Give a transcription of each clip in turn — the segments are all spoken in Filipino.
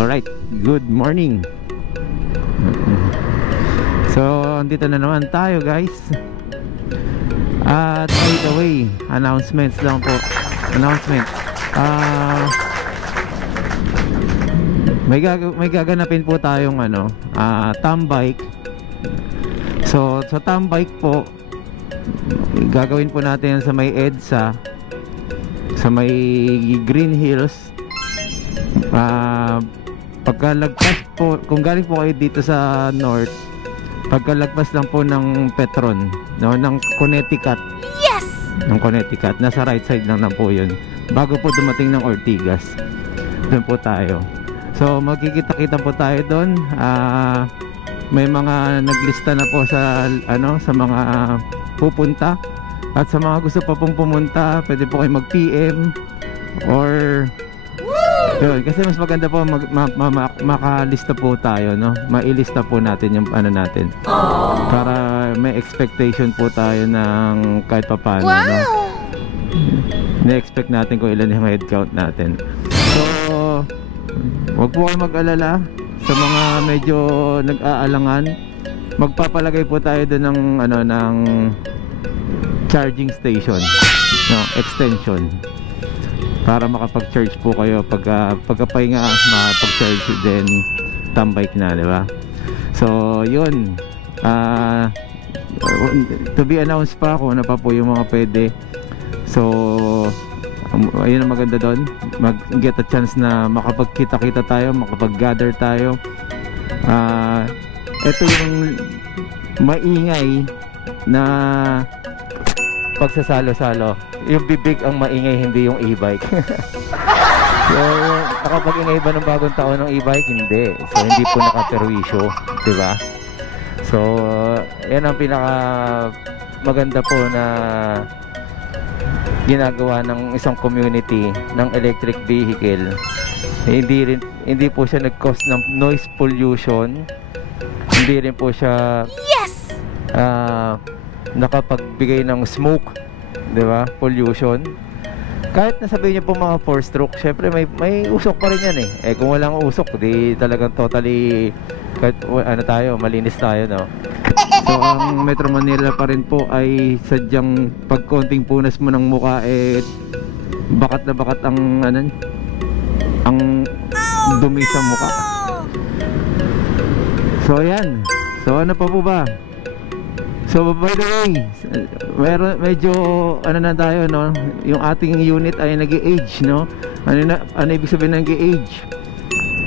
Alright, good morning. So, andito na naman tayo guys. At by the way, announcements lang po. Announcement. May gaganapin po tayong tambike. So, sa tambike po, gagawin po natin sa may EDSA, sa may Green Hills. Pagkalagpas po, kung galing po kayo dito sa north, pagkalagpas lang po ng Petron, no, ng Connecticut. Yes! Ng Connecticut, nasa right side lang po yun. Bago po dumating ng Ortigas, doon po tayo. So magkikita-kita po tayo doon. May mga naglista na po sa mga pupunta. At sa mga gusto pa pong pumunta, pwede po kayo mag-PM or yun, kasi mas maganda po makalista po tayo, no? Mailista po natin yung natin. Para may expectation po tayo ng kahit papaano, wow! No? Na-expect natin kung ilan yung head count natin. So, wag po kayo mag-alala sa mga medyo nag-aalangan. Magpapalagay po tayo doon ng charging station, no? Extension. Para makapag-charge po kayo pagkapahinga, makapag-charge din tambike na, di ba? So, yun. To be announced pa kung ano pa po yung mga pwede. So, ayun ang maganda doon. Mag-get a chance na makapagkita-kita tayo, makapag-gather tayo. Ito yung maingay na pagsasalo-salo. Yung bibig ang maingay, hindi yung e-bike. So, nakapag-ingay ba ng bagong taon ng e-bike? Hindi. So, hindi po nakaperwisyo, diba? So, yan ang pinaka maganda po na ginagawa ng isang community ng electric vehicle. Hindi po siya nag-cause ng noise pollution. Hindi rin po siya nakapagbigay ng smoke, di ba? Pollution. Kahit nasabihin niyo po mga 4-stroke, syempre may usok pa rin yan eh. Kung walang usok, di talagang totally kahit malinis tayo, no? So ang Metro Manila pa rin po ay sadyang pag konting punas mo ng mukha bakat na bakat ang dumi sa mukha. So ayan. So ano pa po ba? So by the way, medyo na tayo, no? Yung ating unit ay nag-age, no? Ano ibig sabihin ng nag-age?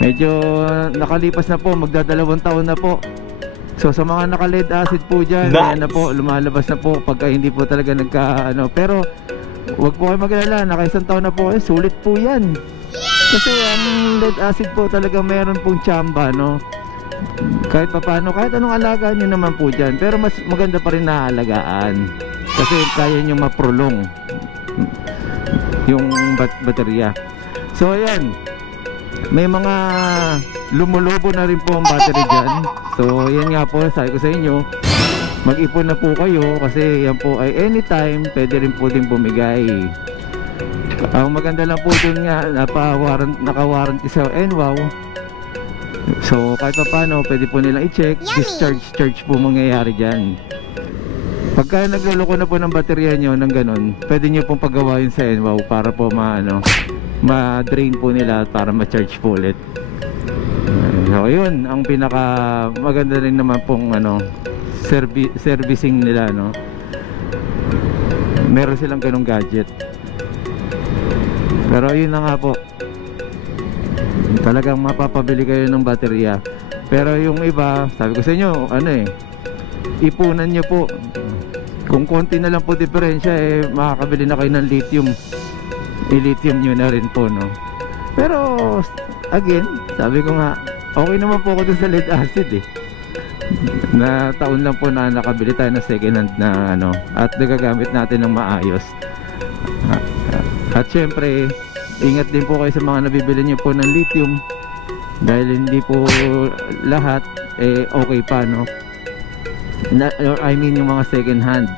Medyo nakalipas na po, magdadalawang taon na po. So sa mga naka-lead acid po dyan, nice. Ayan na po, lumalabas na po pagka hindi po talaga pero wag po kayo mag-alala, naka-isang taon na po, sulit po yan. Kasi ang lead acid po talaga meron pong tsamba, no? Kahit paano, kahit anong alagaan nyo naman po dyan, pero mas maganda pa rin na alagaan kasi kaya nyo maprolong yung baterya. So ayan, may mga lumulobo na rin po ang battery dyan. So yan nga po, sabi ko sa inyo, mag-ipon na po kayo kasi yan po ay anytime pwede rin po din bumigay. Ang maganda lang po dun nga, naka-warranty sa NWOW. So kahit pa paano pwede po nilang i-check. Discharge po mangyayari dyan. Pagka nagluloko na po ng baterya nyo ng ganun, pwede nyo pong pagawain sa NWOW para po ma-drain po nila para ma-charge po ulit. So yun ang pinaka maganda rin naman pong servicing nila, no? Meron silang ganung gadget. Pero yun na nga po, talagang mapapabili kayo ng baterya. Pero yung iba, sabi ko sa inyo, ipunan nyo po. Kung konti na lang po diferensya, makakabili na kayo ng lithium. I-lithium nyo na rin po, no? Pero again, sabi ko nga, okay naman po ako dun sa lead acid na taon lang po na nakabili tayo ng second hand na at nagagamit natin ng maayos. At syempre, ingat din po kayo sa mga nabibili nyo po ng lithium dahil hindi po lahat okay pa, no? I mean yung mga second hand.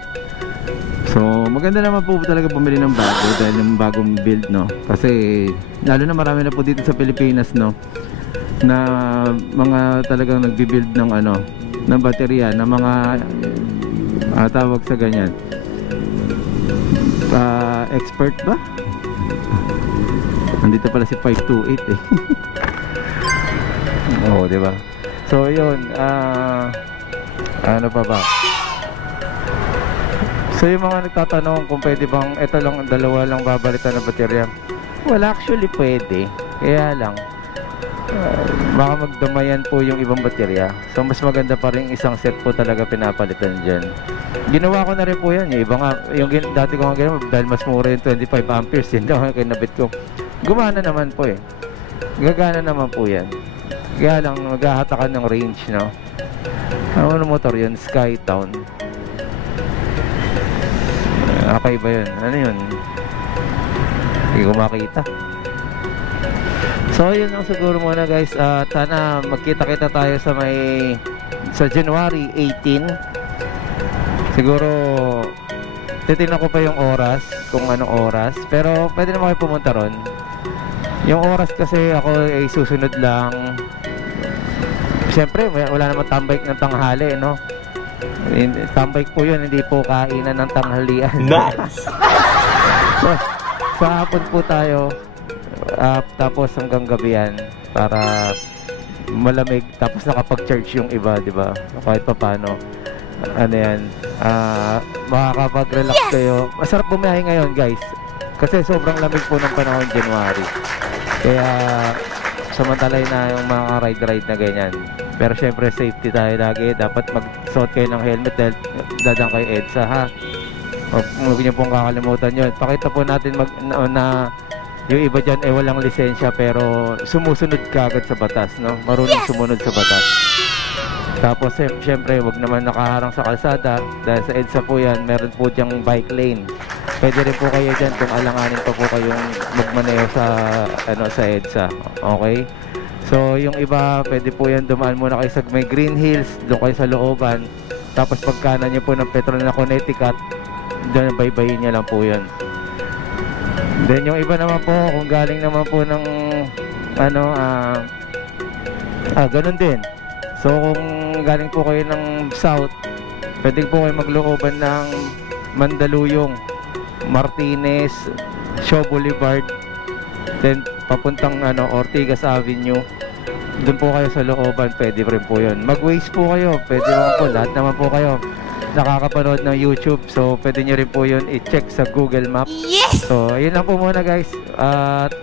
So maganda naman po talaga bumili ng bago dahil yung bagong build, no? Kasi lalo na marami na po dito sa Pilipinas, no? na mga talagang nagbi-build ng ano, ng baterya, ng mga tawag sa ganyan, expert ba? Nandito pala si 528 eh. Oo, di ba? So yun, ano pa ba? So yung mga nagtatanong kung pwede bang ito lang, dalawa lang babalitan na baterya, wala, actually pwede, kaya lang baka magdamayan po yung ibang baterya. So mas maganda pa rin isang set po talaga pinapalitan dyan. Ginawa ko na rin po yan, yung iba nga, yung dati ko nga ginawa dahil mas mura yung 25 amperes yun lang kinabit ko. Gumana naman po eh, gagana naman po yan, kaya lang maghahatakan ng range, no? Ano motor yun? Skytown. Okay ba yun? Ano yun? Hindi ko makita. So yun lang siguro muna guys. Sana magkita-kita tayo sa January 18. Siguro titignan ko pa yung oras, kung anong oras, pero pwede naman kayo pumunta ron. Yung oras kasi ako ay susunod lang. Siyempre wala naman tambay ng tanghali, no? Tambay po yun, hindi po kainan ng tanghalian. Nice! So, sa hapon po tayo, tapos hanggang gabi yan, para malamig, tapos nakapag-charge yung iba, di ba? Kahit pa paano, ano yan, makakapag-relax kayo. Masarap bumiyahe ngayon guys, kasi sobrang lamig po ng panahon January. Kaya samantalay na yung mga ride-ride na ganyan. Pero syempre safety tayo lagi. Dapat magsuot kayo ng helmet dahil dadang kayo EDSA, ha. Huwag niyo pong kakalimutan yun. Pakita po natin na yung iba dyan ay walang lisensya pero sumusunod ka agad sa batas, no? Marunong sumunod sa batas. Tapos syempre huwag naman nakaharang sa kalsada dahil sa EDSA po yan. Meron po dyang bike lane. Pwede rin po kayo dyan kung alanganin pa po kayong magmaneho sa EDSA. Okay? So yung iba pwede po yan dumaan muna kayo sa may Green Hills, doon kayo sa looban. Tapos pagkanan nyo po ng Petron na Connecticut, doon baybayin nyo lang po yun. Then yung iba naman po, kung galing naman po ng ganun din. So kung galing po kayo ng South, pwede po kayo maglooban ng Mandaluyong, Martinez, Shaw Boulevard, then papuntang Ortigas Avenue. Doon po kayo sa looban, pwede rin po yun. Mag-waste po kayo, pwede naman po, lahat naman po kayo nakakapanood ng YouTube, so pwede nyo rin po yun i-check sa Google Map. Yes! So ayun lang po muna guys, at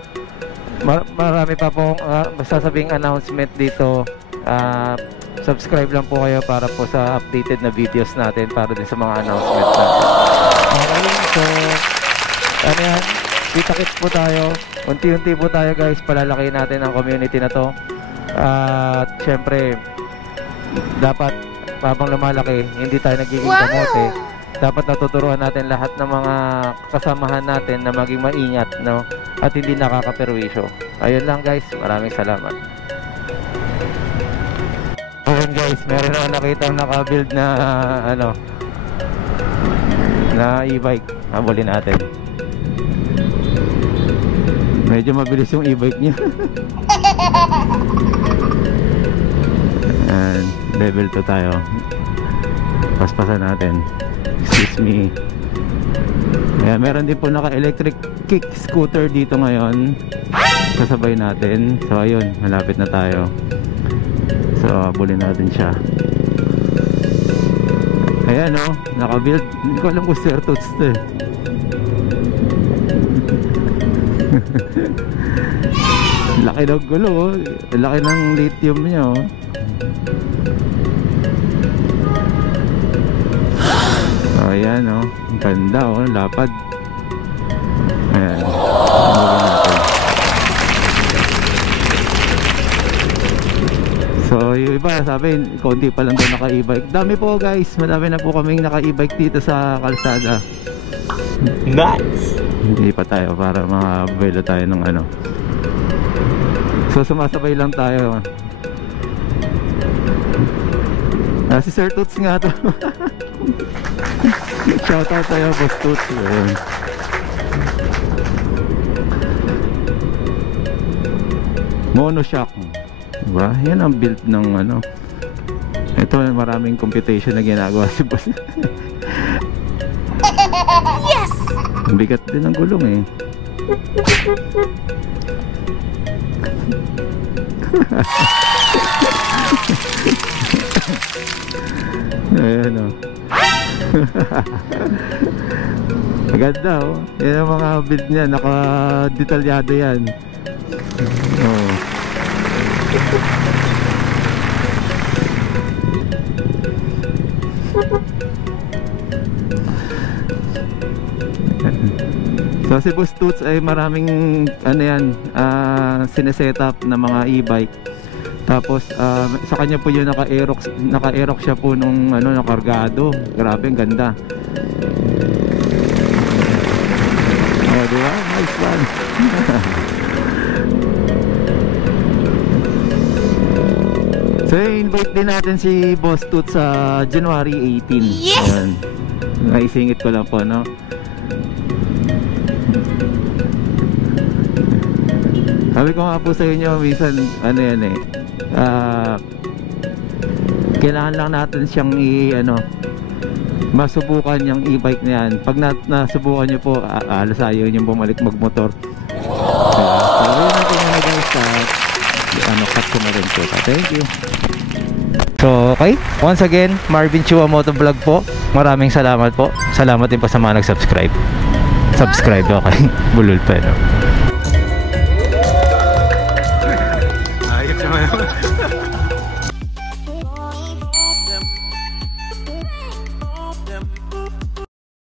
marami pa pong masasabing announcement dito. Subscribe lang po kayo para po sa updated na videos natin, para din sa mga announcement natin. Okay, so ano yan, kita-kits po tayo, unti-unti po tayo guys, palalaki natin ang community na to. At syempre dapat habang lumalaki, hindi tayo nagiging kamote. Dapat natuturuan natin lahat ng mga kasamahan natin na maging maingat, no? At hindi nakakaperwisyo. Ayun lang guys, maraming salamat. Ayun guys, meron ako nakitang naka-build na na e-bike. Habulin natin. Medyo mabilis yung e-bike niya. And level 2 tayo. Paspasan natin. Excuse me. Kaya meron din po naka-electric kick scooter dito ngayon. Kasabay natin. So ayun, malapit na tayo. So abulin natin siya. Ayan o, naka-build. Hindi ko alam kung Sertots to eh. Laki ng gulo oh. Laki ng lithium niya oh. Ayan oh, ang ganda oh, lapad. Ayan, abulin natin. So yung iba sabi, konti pa lang daw naka e-bike. Dami po guys, madami na po kaming naka e-bike dito sa kalsada. Nice! Hindi pa tayo para makabilo tayo ng So sumasabay lang tayo. Si Sir Toots nga to. Shoutout tayo Boss Toots. Monoshock. Diba? Yan ang build ng ano. Ito, maraming computation na ginagawa si boss. Yes! Ang bigat din ng gulong eh. Ayan o. Maganda oh. Yan ang mga build niya. Naka-detalyado yan. Oh. So si Boss Toots ay maraming ano yan, sineset up na mga e-bike. Tapos sa kanya po yun naka-aerox siya po nung ano, nakargado. Grabe, ang ganda. Oh, di ba? Nice one. So invite din natin si Boss Toots sa January 18. Yes! Ayan. Naisingit ko lang po, no? Sabi ko nga po sa inyo, minsan, ano yan eh, kailangan lang natin siyang masubukan yung e-bike na yan. Pag nasubukan nyo po, alas ayaw nyo bumalik magmotor. So, yun natin nga guys, cut ko na rin po. Thank you. So, okay. Once again, Marvin Chua Motovlog po. Maraming salamat po. Salamat din po sa mga nag-subscribe. Subscribe, okay. Bulol pa, no?